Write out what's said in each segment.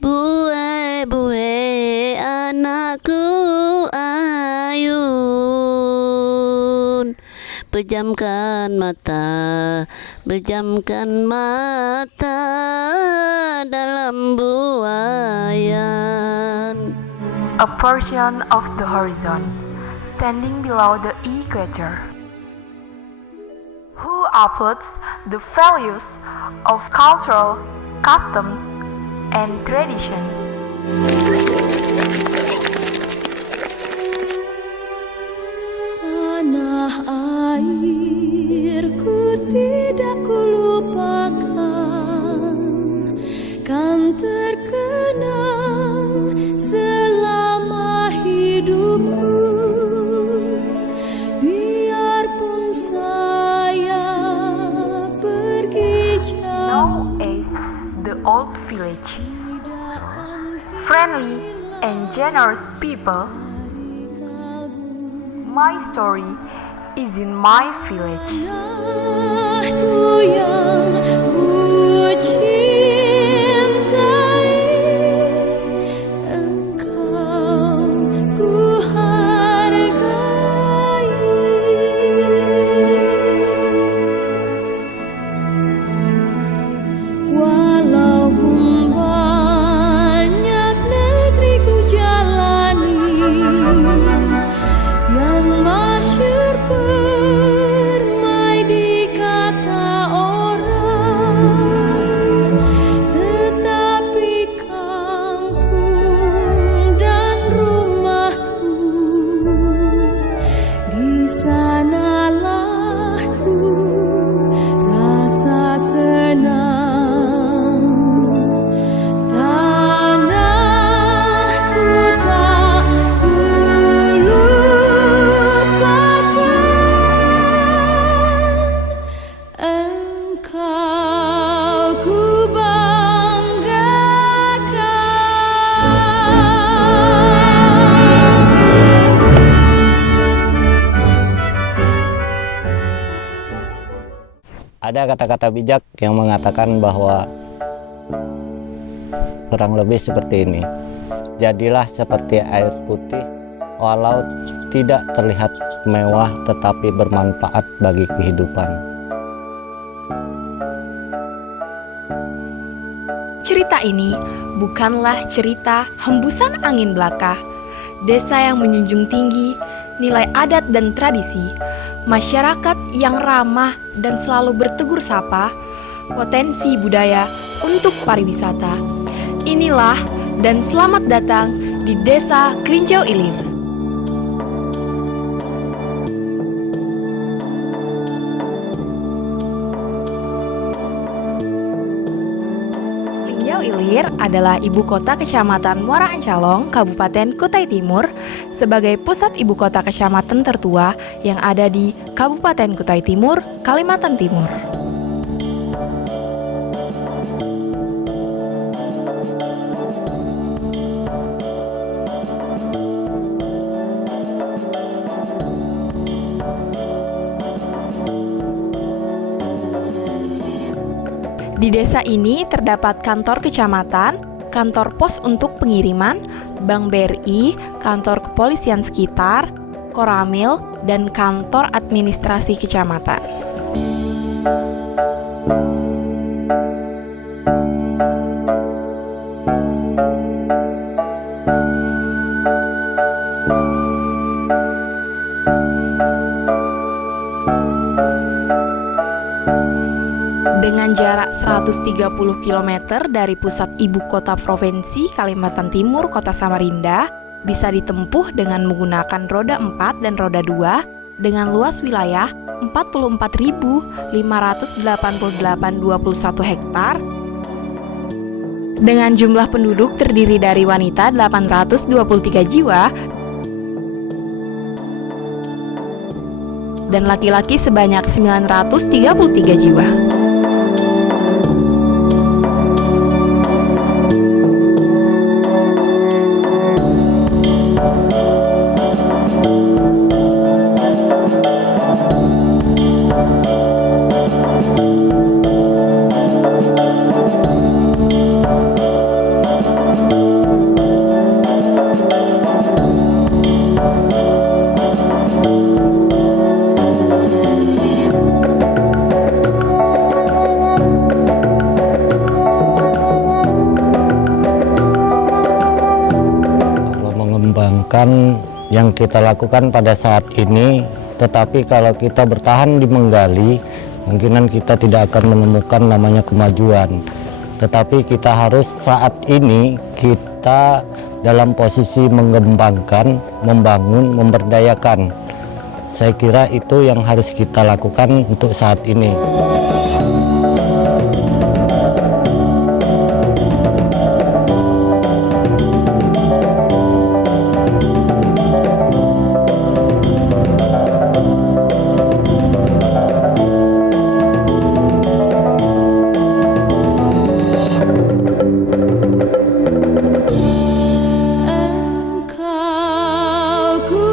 Buai buai anakku ayun, pejamkan mata dalam buayan. A portion of the horizon, standing below the equator, who upholds the values of cultural customs and tradition. Tanah airku tidak kulupakan, kan terkenang selama hidupku. Biarpun saya pergi jauh, Known as the Old Village, friendly and generous people, my story is in my village. tanahku yang ku cintai, engkau ku hargai. Walaupun banyak negeri ku jalani, yang masyhur permai di kata orang, tetapi kampung dan rumahku, di sanalah ku rasa senang. Tanahku tak kulupakan, engkau ku banggakan. Ada kata-kata bijak yang mengatakan bahwa kurang lebih seperti ini. Jadilah seperti air putih, walau tidak terlihat mewah tetapi bermanfaat bagi kehidupan. Cerita ini bukanlah cerita hembusan angin belaka. Desa yang menjunjung tinggi nilai adat dan tradisi, masyarakat yang ramah dan selalu bertegur sapa, potensi budaya untuk pariwisata. Inilah dan selamat datang di Desa Klinjau Ilir. Klinjau Ilir adalah ibu kota Kecamatan Muara Encalong, Kabupaten Kutai Timur, sebagai pusat ibu kota kecamatan tertua yang ada di Kabupaten Kutai Timur, Kalimantan Timur. Di desa ini terdapat kantor kecamatan, kantor pos untuk pengiriman, Bank BRI, kantor kepolisian sekitar, Koramil, dan kantor administrasi kecamatan. Dengan jarak 130 km dari pusat ibu kota provinsi Kalimantan Timur, Kota Samarinda, bisa ditempuh dengan menggunakan roda 4 dan roda 2 dengan luas wilayah 44.588,21 hektar dengan jumlah penduduk terdiri dari wanita 823 jiwa dan laki-laki sebanyak 933 jiwa. bukan yang kita lakukan pada saat ini, tetapi kalau kita bertahan di menggali, kemungkinan kita tidak akan menemukan namanya kemajuan. Tetapi kita harus saat ini kita dalam posisi mengembangkan, membangun, memberdayakan. Saya kira itu yang harus kita lakukan untuk saat ini. Engkau ku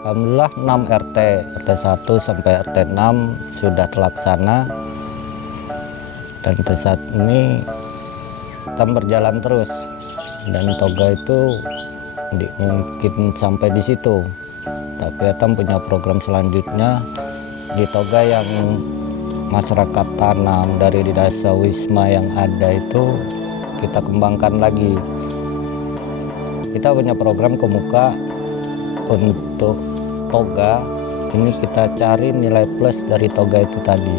Alhamdulillah 6 RT 1 sampai RT 6 sudah terlaksana, dan saat ini kita berjalan terus, dan toga itu mungkin sampai di situ, tapi kita punya program selanjutnya di toga yang masyarakat tanam dari di Desa Wisma yang ada itu kita kembangkan lagi. Kita punya program Komuka untuk toga, ini kita cari nilai plus dari toga itu tadi.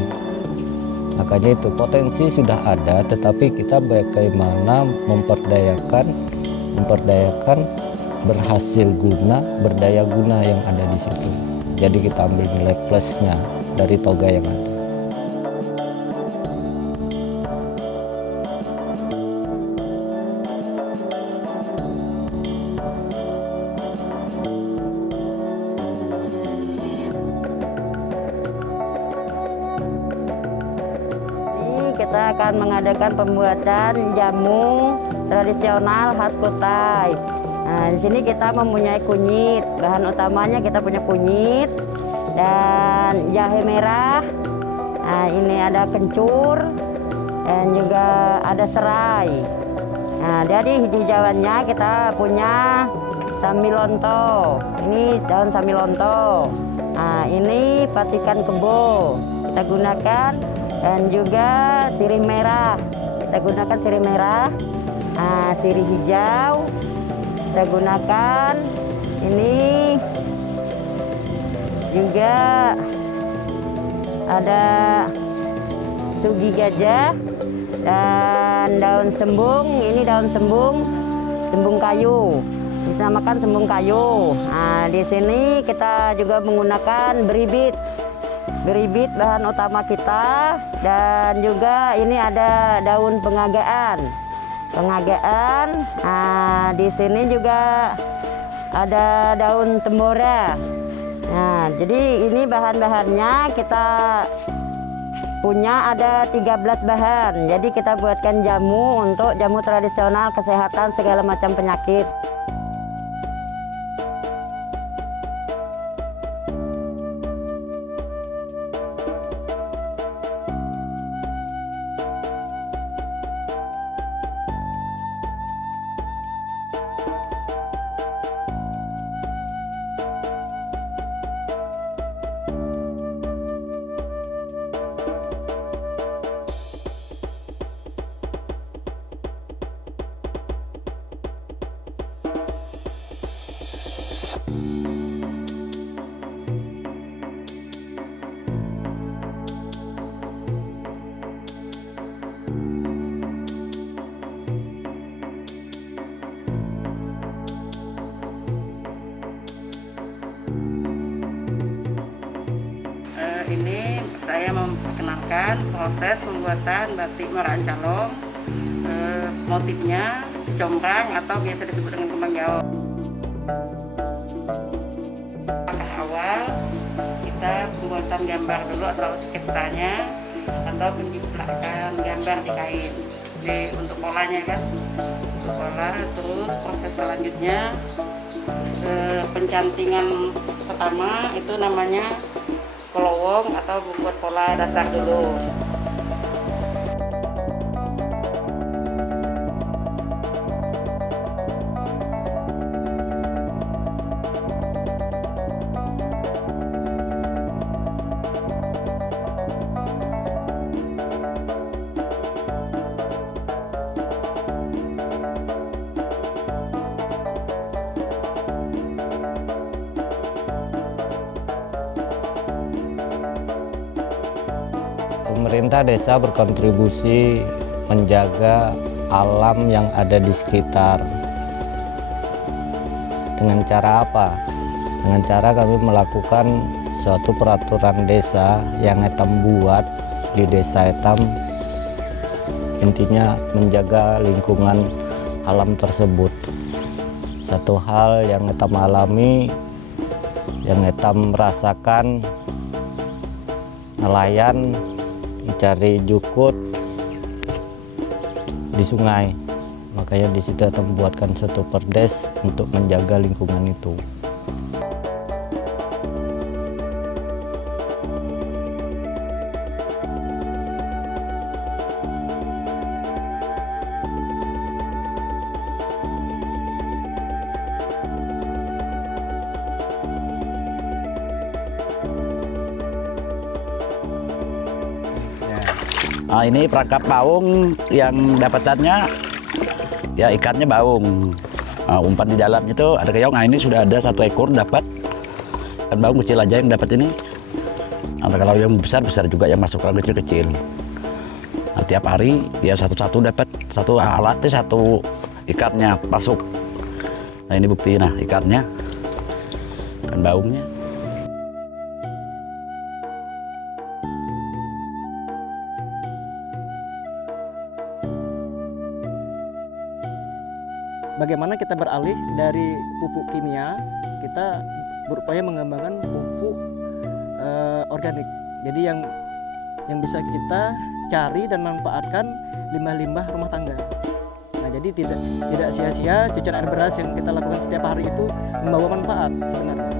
Makanya itu potensi sudah ada, tetapi kita bagaimana memperdayakan berhasil guna, berdaya guna yang ada di situ. Jadi kita ambil nilai plusnya dari toga yang ada. Kita akan mengadakan pembuatan jamu tradisional khas Kutai. Nah, di sini kita mempunyai kunyit. Bahan utamanya kita punya kunyit dan jahe merah. Nah, ini ada kencur dan juga ada serai. Nah, dari hijauannya kita punya sambilonto. Ini daun sambilonto. Nah, ini patikan kebo kita gunakan. Dan juga sirih merah, kita gunakan sirih merah, sirih hijau, kita gunakan. Ini juga ada sugi gajah dan daun sembung. Ini daun sembung kayu, dinamakan sembung kayu. Nah, di sini kita juga menggunakan beribit. beribit bahan utama kita, dan juga ini ada daun pengagaan. Nah, di sini juga ada daun tembora. Nah, jadi ini bahan-bahannya kita punya ada 13 bahan. Jadi kita buatkan jamu untuk jamu tradisional kesehatan segala macam penyakit. Ini saya memperkenalkan proses pembuatan batik Muara Ancalong. Motifnya combrang atau biasa disebut dengan kembang jawa. Langkah awal kita pembuatan gambar dulu atau sketsanya atau menjiplakkan gambar di kain. Untuk polanya kan, untuk pola. Terus proses selanjutnya pencantingan pertama itu namanya pelowong atau membuat pola dasar dulu. Pemerintah desa berkontribusi menjaga alam yang ada di sekitar. Dengan cara apa? Dengan cara kami melakukan suatu peraturan desa yang etam buat di desa etam. Intinya menjaga lingkungan alam tersebut. Satu hal yang etam alami, yang etam merasakan, nelayan mencari jukut di sungai, makanya di situ kita membuatkan satu perdes untuk menjaga lingkungan itu. Nah, ini perangkap baung yang dapatannya ya ikannya baung. Nah, umpan di dalam itu ada keong. Nah, ini sudah ada 1 ekor dapat. Kan baung kecil aja yang dapat ini. Nah, kalau yang besar juga yang masukkan kecil-kecil. Nah, tiap hari ya satu-satu dapat, 1 alatnya 1 ikatnya masuk. Nah, ini bukti ikatnya kan baungnya. Bagaimana kita beralih dari pupuk kimia, kita berupaya mengembangkan pupuk organik. Jadi yang bisa kita cari dan manfaatkan limbah-limbah rumah tangga. Nah, jadi tidak sia-sia cucian air beras yang kita lakukan setiap hari itu membawa manfaat sebenarnya.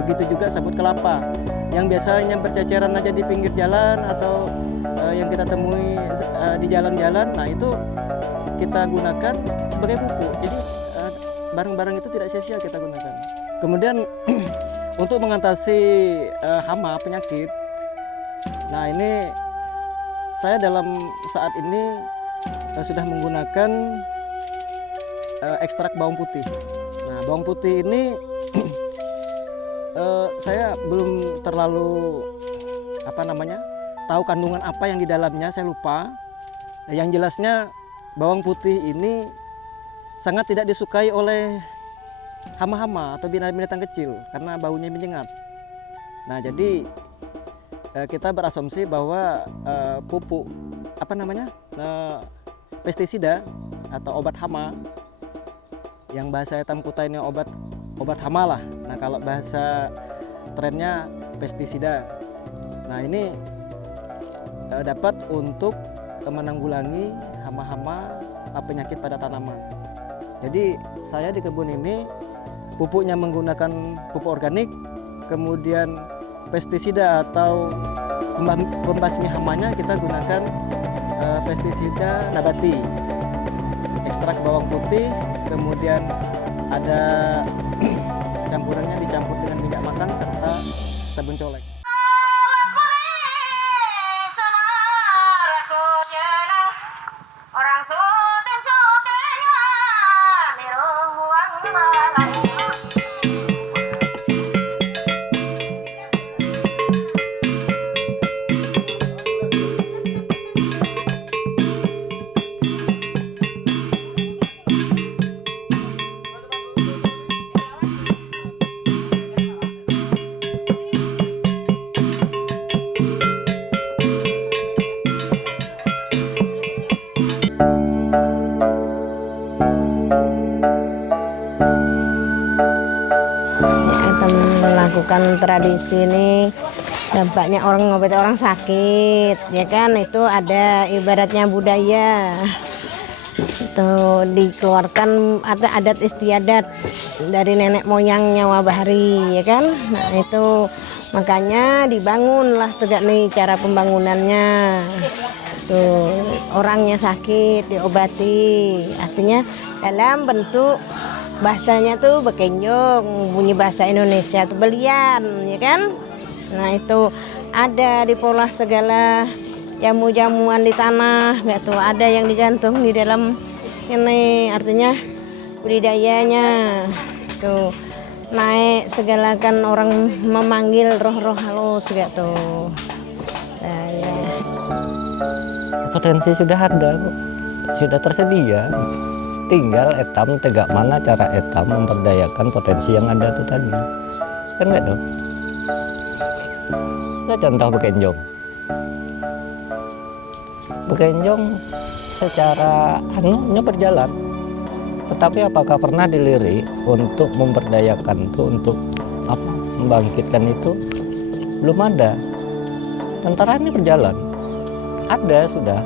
Begitu juga sabut kelapa yang biasanya berceceran aja di pinggir jalan atau yang kita temui di jalan-jalan. Nah, itu kita gunakan sebagai pupuk. Jadi barang-barang itu tidak sia-sia kita gunakan. Kemudian untuk mengatasi hama penyakit, nah ini saya dalam saat ini sudah menggunakan ekstrak bawang putih. Nah, bawang putih ini saya belum terlalu tahu kandungan apa yang di dalamnya, saya lupa. Yang jelasnya bawang putih ini sangat tidak disukai oleh hama-hama atau binatang-binatang kecil karena baunya menyengat. Nah, jadi kita berasumsi bahwa pupuk pestisida atau obat hama, yang bahasa hitam kuta ini obat hama lah. Nah, kalau bahasa trennya pestisida. Nah, ini dapat untuk menanggulangi hama-hama penyakit pada tanaman. Jadi saya di kebun ini pupuknya menggunakan pupuk organik, kemudian pestisida atau pembasmi hamanya kita gunakan pestisida nabati, ekstrak bawang putih, kemudian ada campurannya dicampur dengan minyak matang serta sabun colek. Melakukan tradisi ini dampaknya orang ngobati orang sakit, ya kan, itu ada ibaratnya budaya itu dikeluarkan, ada adat istiadat dari nenek moyangnya Wabahari, ya kan. Nah, itu makanya dibangunlah tegak nih cara pembangunannya. Tuh, orangnya sakit diobati, artinya dalam bentuk bahasanya tuh bekenjong, bunyi bahasa Indonesia tuh belian, ya kan. Nah, itu ada dipolah segala jamu-jamuan di tanah, nggak tuh, ada yang digantung di dalam ini, artinya budidayanya tuh naik segala, kan orang memanggil roh-roh halus nggak tuh. Nah, ya. Potensi sudah ada, sudah tersedia. Tinggal etam tegak mana cara etam memperdayakan potensi yang ada itu tadi, kan nggak tuh? Saya contoh bekenjong secara anunya berjalan, tetapi apakah pernah dilirik untuk memperdayakan itu, untuk apa, membangkitkan itu? Belum ada. Tentara ini berjalan, ada sudah.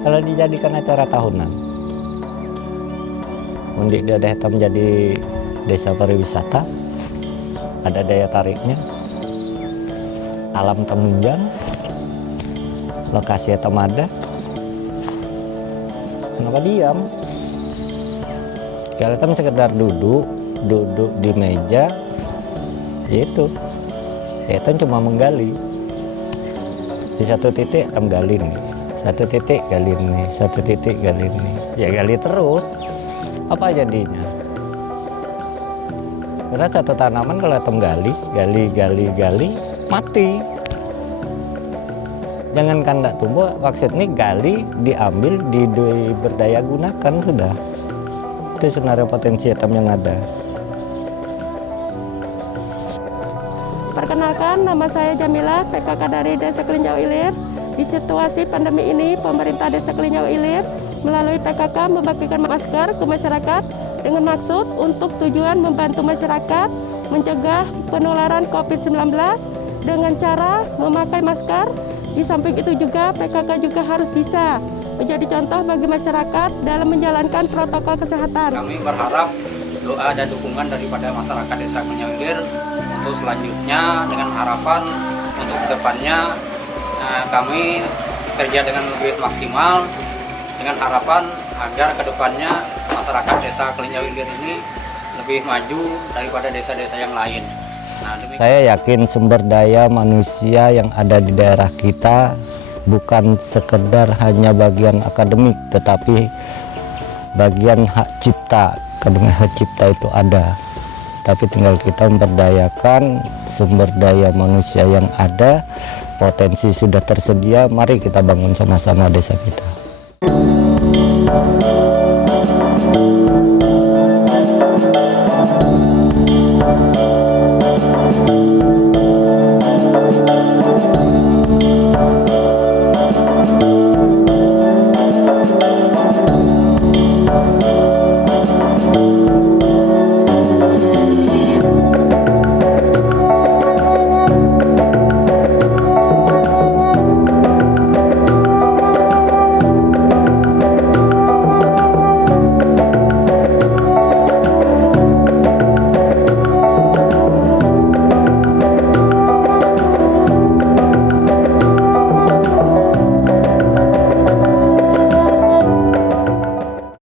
Kalau dijadikan acara tahunan, Undik Dadah Hitam menjadi desa pariwisata, ada daya tariknya, alam temunjang, lokasi hitam ada, kenapa diam? Kalau hitam sekedar duduk di meja, itu hitam cuma menggali. Di satu titik hitam gali nih, satu titik gali nih, satu titik gali nih, ya gali terus. Apa jadinya? Karena satu tanaman kalau hitam gali, mati. Jangan kandak tumbuh, maksudnya gali, diambil, diberdaya gunakan sudah. Itu sebenarnya potensi hitam yang ada. Perkenalkan, nama saya Jamila, PKK dari Desa Kelinjau Ilir. Di situasi pandemi ini, pemerintah Desa Kelinjau Ilir melalui PKK membagikan masker ke masyarakat dengan maksud untuk tujuan membantu masyarakat mencegah penularan COVID-19 dengan cara memakai masker. Di samping itu juga PKK juga harus bisa menjadi contoh bagi masyarakat dalam menjalankan protokol kesehatan. Kami berharap doa dan dukungan daripada masyarakat Desa Kelinjau Ilir untuk selanjutnya, dengan harapan untuk kedepannya kami kerja dengan lebih maksimal, dengan harapan agar kedepannya masyarakat Desa Kelinjau Ilir ini lebih maju daripada desa-desa yang lain. Saya yakin sumber daya manusia yang ada di daerah kita bukan sekedar hanya bagian akademik, tetapi bagian hak cipta. Karena hak cipta itu ada, tapi tinggal kita memberdayakan sumber daya manusia yang ada. Potensi sudah tersedia, mari kita bangun sama-sama desa kita.